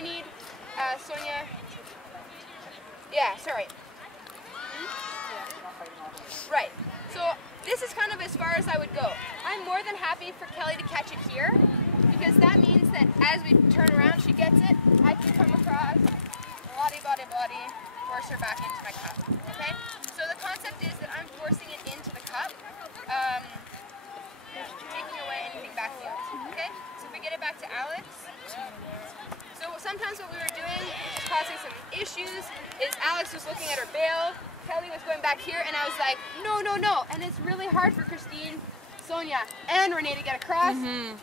I need Sonia. Yeah, sorry. Right. So this is kind of as far as I would go. I'm more than happy for Kelly to catch it here, because that means that as we turn around, she gets it. I can come across, body, force her back into my cup. Okay? So the concept is that I'm forcing it into the cup, taking away anything backfield. Okay? So if we get it back to Alex. So sometimes what we were doing, causing some issues, is Alex was looking at her bail, Kelly was going back here, and I was like, no, no, no. And it's really hard for Christine, Sonia, and Renee to get across.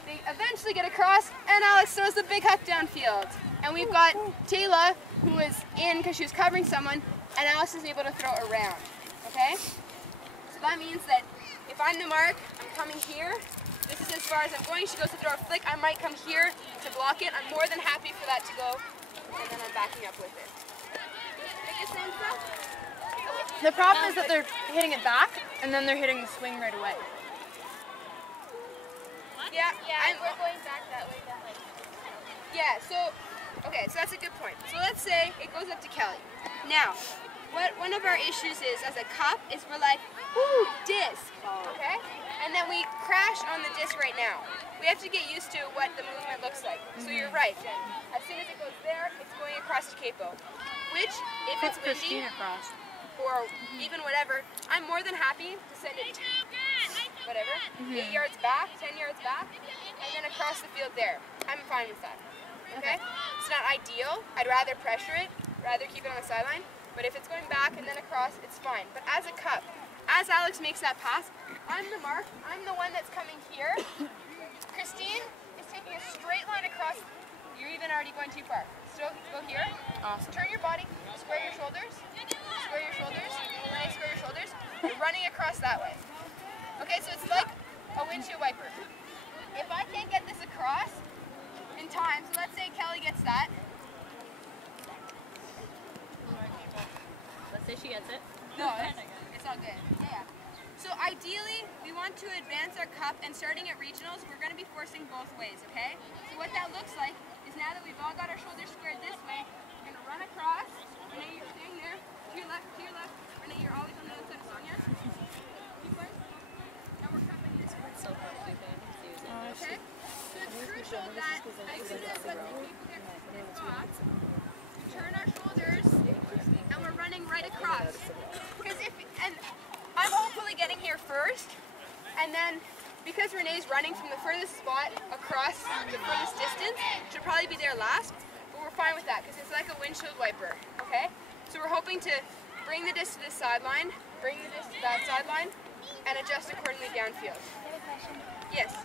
They eventually get across, and Alex throws the big hook downfield. And we've got Taylor, who was in because she was covering someone, and Alex is able to throw around. Okay? So that means that if I'm the mark, I'm coming here. This is as far as I'm going. She goes to throw a flick. I might come here to block it. I'm more than happy for that to go, and then I'm backing up with it. Make sense, though? The problem is that they're hitting it back, and then they're hitting the swing right away. Yeah, and we're going back that way. Yeah, so, okay, so that's a good point. So let's say it goes up to Kelly. Now, what one of our issues is, as a cup, is we're like, whoo, disc, okay? And then we crash on the disc right now. We have to get used to what the movement looks like. So you're right, Jen. As soon as it goes there, it's going across to capo. Which, if it's windy, or even whatever, I'm more than happy to send it, whatever, 8 yards back, 10 yards back, and then across the field there. I'm fine with that, okay? It's not ideal. I'd rather pressure it, rather keep it on the sideline, but if it's going back and then across, it's fine. But as a cup, as Alex makes that pass, I'm the mark, I'm the one that's coming here. Christine is taking a straight line across. You're even already going too far. So go here. Awesome. Turn your body, square your shoulders, square your shoulders, Renee, square your shoulders. You're running across that way. Okay, so it's like a windshield wiper. If I can't get this across in time, so let's say Kelly gets that. Let's say she gets it. No, it's all good. Yeah. So ideally, we want to advance our cup, and starting at regionals, we're going to be forcing both ways, okay? So what that looks like is now that we've all got our shoulders squared this way, we're going to run across. Renee, you're staying there. To your left, to your left. Renee, you're always on the other side of Sonia. Keep going. Now we're cupping this way. So close, Okay? So it's crucial that as soon as people get across, turn our shoulders, and we're running right across. Because I'm hopefully getting here first, and then because Renee's running from the furthest spot across the furthest distance, she'll probably be there last, but we're fine with that because it's like a windshield wiper, okay? So we're hoping to bring the disc to this sideline, bring the disc to that sideline, and adjust accordingly downfield. Yes?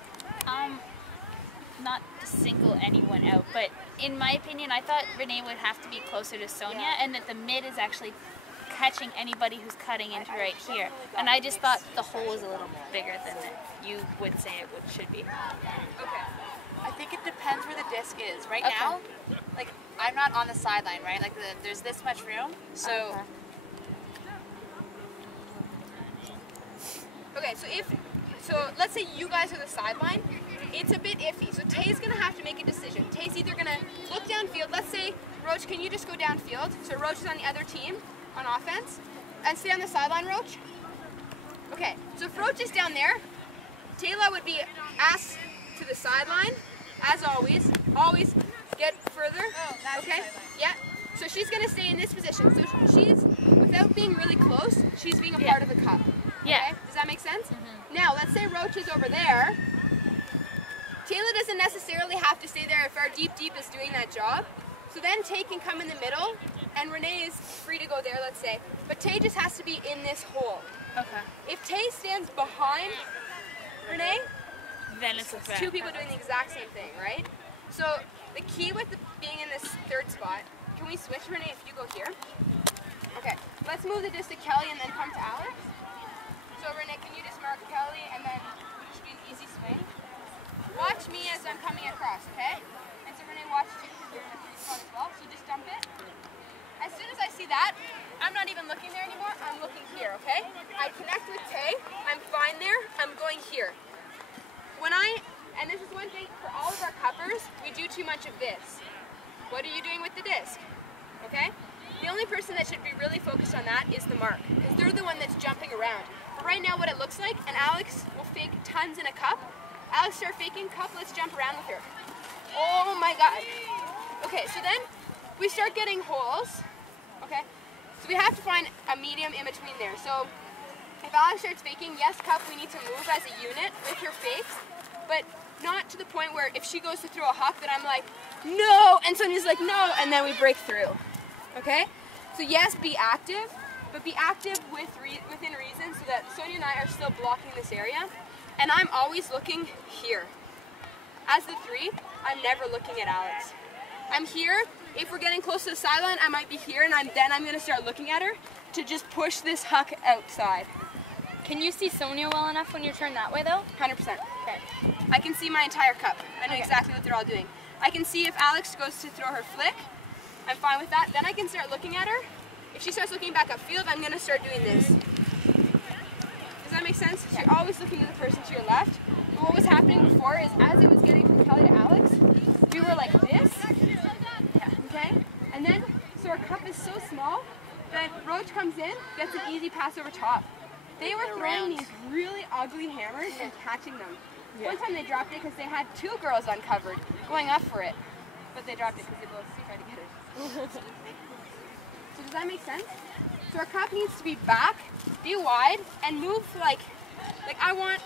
Not to single anyone out, but in my opinion, I thought Renee would have to be closer to Sonia, and that the mid is actually catching anybody who's cutting into right here. And I just thought the hole was a little bigger than you would say it should be. Okay. I think it depends where the disc is. Right now, like, I'm not on the sideline, right? Like, there's this much room, so... Okay, so let's say you guys are the sideline, it's a bit iffy. So Tay's gonna have to make a decision. Tay's either gonna look downfield. Let's say, Roach, can you just go downfield? So Roach is on the other team on offense, and stay on the sideline, Roach. Okay, so if Roach is down there, Taylor would be asked to the sideline, as always. Always get further. Okay? Yeah. So she's gonna stay in this position. So she's, without being really close, she's being a part of the cup. Yeah. Okay? Does that make sense? Now, let's say Roach is over there. Taylor doesn't necessarily have to stay there if our deep is doing that job. So then Tay can come in the middle, and Renee is free to go there, let's say. But Tay just has to be in this hole. Okay. If Tay stands behind Renee, Then it's a threat. two people doing the exact same thing, right? So the key with being in this third spot, can we switch, Renee, if you go here? Okay, let's move the disc to Kelly and then come to Alex. So Renee, can you just mark Kelly and then it should be an easy swing? Watch me as I'm coming across, okay? And so Renee, watch you because you're in a third spot as well, so just dump it. As soon as I see that, I'm not even looking there anymore, I'm looking here, okay? I connect with Tay, I'm fine there, I'm going here. And this is one thing, for all of our cuppers, we do too much of this. what are you doing with the disc? Okay? The only person that should be really focused on that is the mark, because they're the one that's jumping around. But right now what it looks like, and Alex will fake tons in a cup. Alex, start faking cup, let's jump around with her. Oh my God. Okay, so then we start getting holes, okay? So we have to find a medium in between there. So if Alex starts faking, yes, cup, we need to move as a unit with your fakes, but not to the point where if she goes to throw a huck that I'm like, no, and Sonia's like, no, and then we break through, okay? So yes, be active, but be active within reason so that Sonia and I are still blocking this area, and I'm always looking here. As the 3, I'm never looking at Alex. I'm here. If we're getting close to the sideline, I might be here, and I'm going to start looking at her to just push this huck outside. Can you see Sonia well enough when you turn that way, though? 100%. Okay. I can see my entire cup. I know exactly what they're all doing. I can see if Alex goes to throw her flick. I'm fine with that. Then I can start looking at her. If she starts looking back upfield, I'm going to start doing this. Does that make sense? So you're always looking to the person to your left. But what was happening before is as it was getting from Kelly to Alex, we were like this. Okay? And then, so our cup is so small that Roach comes in, gets an easy pass over top. They were throwing these really ugly hammers and catching them. One time they dropped it because they had 2 girls uncovered going up for it. But they dropped it because they both tried to get it. So does that make sense? So our cup needs to be back, be wide, and move like I want,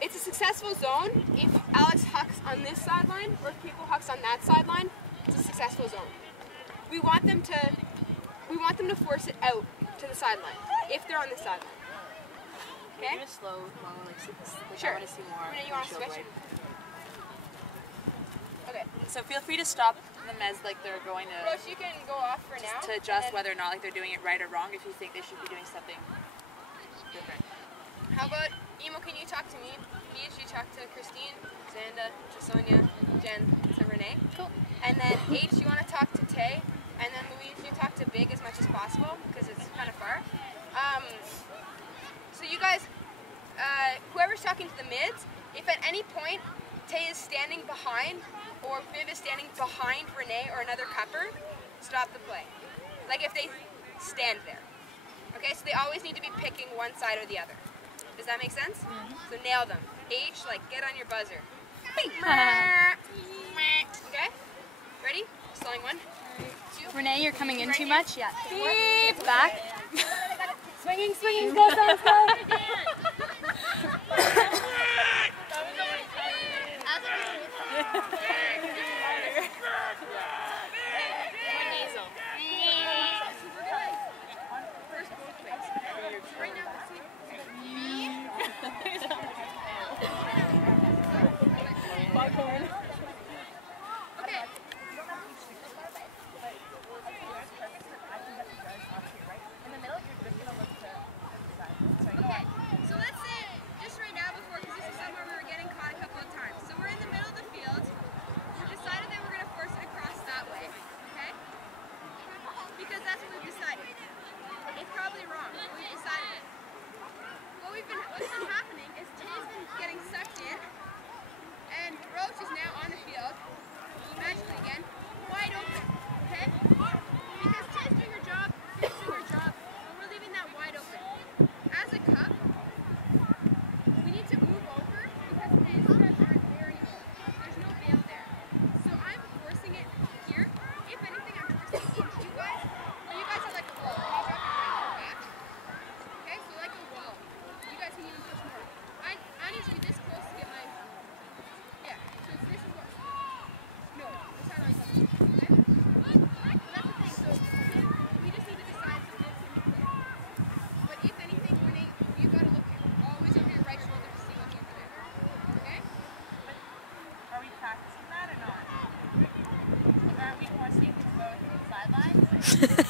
it's a successful zone if Alex hucks on this sideline or if people hucks on that sideline, it's a successful zone. We want them to force it out to the sideline if they're on the sideline. Okay? Do a slow, Sure. I want to see more. Renee, you want to switch? Okay. So feel free to stop them as they're going to Roach, you can go off for now. to adjust whether or not they're doing it right or wrong if you think they should be doing something different. How about Emo? Can you talk to me? Please, you talk to Christine, Xanda, to Sonia, Jen, to Renee. Cool. And then H, you want to talk to Tay, and then Louise, you talk to Big as much as possible because it's kind of far. So you guys, whoever's talking to the mids, if at any point Tay is standing behind or Viv is standing behind Renee or another cupper, stop the play. Like if they stand there. Okay, so they always need to be picking one side or the other. Does that make sense? So nail them. H, get on your buzzer. Okay? Ready? Slowing 1, 2. Renee, you're coming in too much. Yeah. Beep. Back. Swinging, swinging, go, go, go. What's been happening is Tay's been getting sucked in, and Roach is now on the field, magically again, wide open, okay? Because Tay's doing her job, Tay's doing her job, but we're leaving that wide open. As a cup, we need to move over because Tay's steps aren't there anymore. There's no bail there. So I'm forcing it here. If anything, I'm forcing it into you guys, but you guys are like a wall. Can you drop your right back? Okay, so like a wall. You guys can even push more. I need to be this close to get my... Yeah, so this is what... No, the sideline comes. Okay? But that's the thing, so we just need to decide if it's in the play. But if anything, Renee, you gotta look always over your right shoulder to see what's over there. Okay? Are we practicing that or not? Aren't we forcing you to go to the sidelines?